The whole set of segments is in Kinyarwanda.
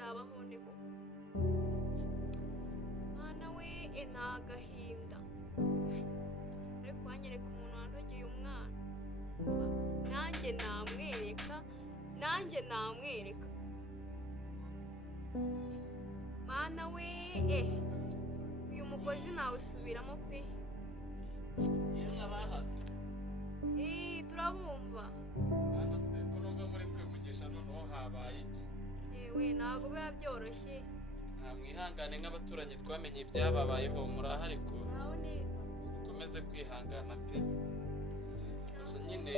nzabaho niko mwana we nagahinda ariko wanyereka umuntu wanogeye umwana nanjye namwereka mana we uyu mugozi nawusubiramo pe turabumva hano se ko numva muri kwivugisha noneho habaye iki yewe ntabwo biba byoroshye mwihangane nk'abaturanyi twamenye ibyababayeho murahari ko aho neza ukomeze kwihangana pe gusa nyine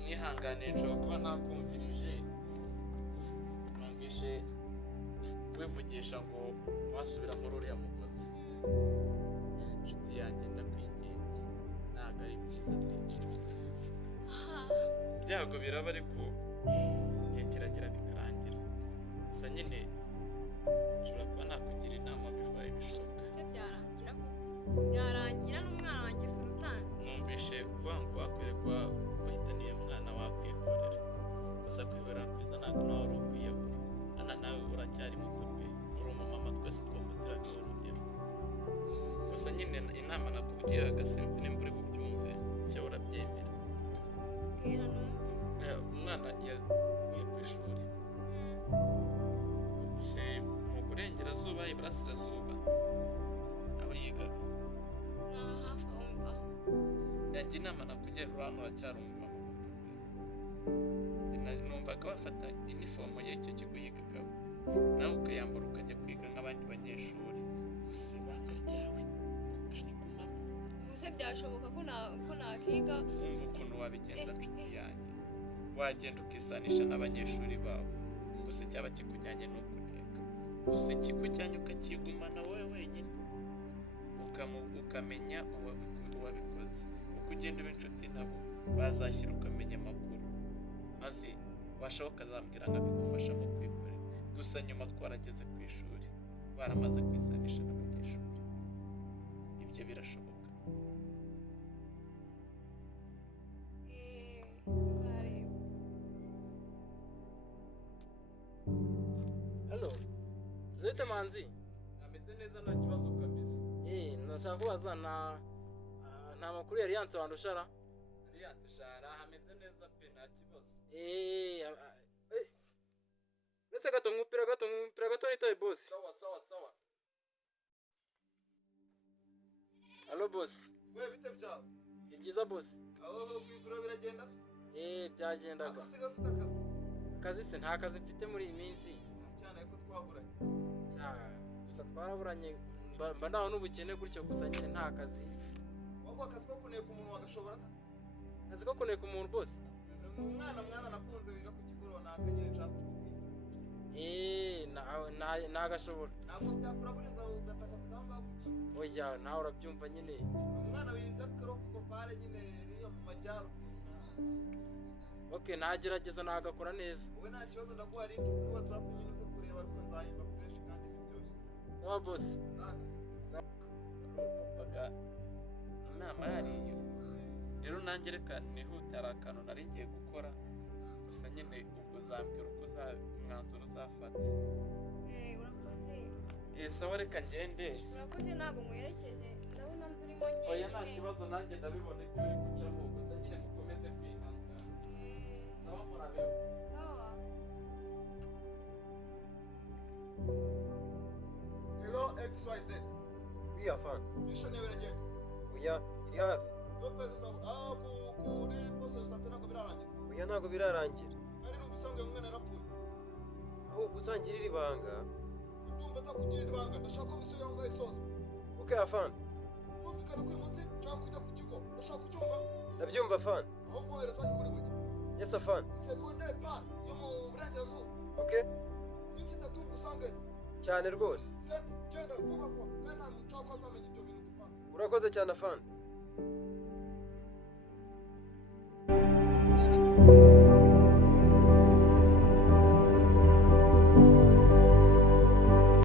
mwihangane nshobora kuba nakumvirije numvishe wivugisha ngo wasubira muri uriya mugozi inshuti yanjye ndakwinginze ntabwo ari byiza pe ibyago biraba ariko igihe kiragera bikarangira gusa nyine nshobora kuba nakugira inama bibaye bishoboka ese byarangira n'umwana wanjye Sultan numvishe kuvuga ngo wakwiriye kuba wahita niyo mwana wakwihorera gusa kwihorera kwiza ntabwo nawe wari ukwiyebura ana nawe uracyari muto pe uri umumama twese twafatiraga urugero gusa nyine inama nakubwiraga sinzi nimba uri bubyumve cyangwa urabyemera bwira numve umwana yavuye ku ishuri se mu burengerazuba iburasirazuba aho yigaga hafi aho ngaho yanjye inama nakugira hano uracyari umumama muto pe numvaga wafata inifomo y'icyo kigo yigagaho nawe ukayambara ukajya kwiga nk'abandi banyeshuri gusa ibanga ryawe ukarigumamo ubuse byashoboka ko nakiga wumva ukuntu wabigenza nshuti yanjye wagenda ukisanisha n'abanyeshuri babo gusa cyaba kikujyanye n'ukuneka gusa ikikujyanye ukakigumana wowe wenyine ukamenya uwabikoze uko ugenda uba inshuti nabo bazashyira ukamenya amakuru maze washoboka azambwira nkabigufasha mu kwikorera gusa nyuma twarageze ku ishuri baramaze kwisanisha n'abanyeshuri ibyo birashoboka tuzareba Halo, Zete Manzi. ameze neza nta kibazo kabisa Nashaka kubaza nta makuru yari yansobanura ushara. Alliance shara hameze neza pe nta kibazo Nese gato nkupira gato nitaye boss. sawa Halo boss. we bite byawe Ni byiza boss. aho kwigura biragenda se Byagendaga. agasiga afite akazi Akazi se nta kazi mfite muri iyi minsi. cyane ko twaburanye Gusa twaraburanye mba ndaho n'ubukene gutyo gusa nyine nta kazi. wako akazi ko kuneka umuntu wagashobora se Kazi ko kuneka umuntu boss. ni umwana nakunze wiga ku kigo runaka nyine nshaka kukubwira Nagashobora. ntabwo byakuraburiza ugata akazi kambaho Oya nawe urabyumva nyine. umwana wiga karo kuko pare nyine niyo mu majyaruguru Okay, nagerageza nagakora neza. wowe nta kibazo ndaguha link kuri WhatsApp nyine uze kureba ariko nzahimba fresh kandi biryoshye Sawa boss. numvaga inama yariyo rero nanjye reka nihute hari akantu nari ngiye gukora gusa nyine ubwo uzambwira uko umwanzuro uzafata urakoze sawa reka ngende urakoze ntabwo muherekeje ndabona turimo oya nta kibazo nanjye ndabibona ibyo uri gucamo gusa nyine mukomeze kwihangana sawa murabeho sawa hello XYZ Oui, afan. mission yawe iragenda Oya, iri hafi. dope gusa kuri poste de santé ntabwo birarangira Oya ntabwo birarangira. kandi numvise ngo umwana yarapfuye Ahubwo uzangirira ibanga. ndumva nzakugirira ibanga ndashaka ko misiyo yawe ngayisoza Okay, afan. kumvikana ko uyu munsi nshaka kujya ku kigo urashaka kucyumva Ndabyumva afan. aho mwohereza ni buri buke Yes, afan. secondaire pan yo mu burengerazuba Okay? minsi itatu ngusange Cyane rwose. set genda vuba vuba kandi nta muntu ushaka ko azamenya ibyo bintu dupanga Urakoze cyane afan.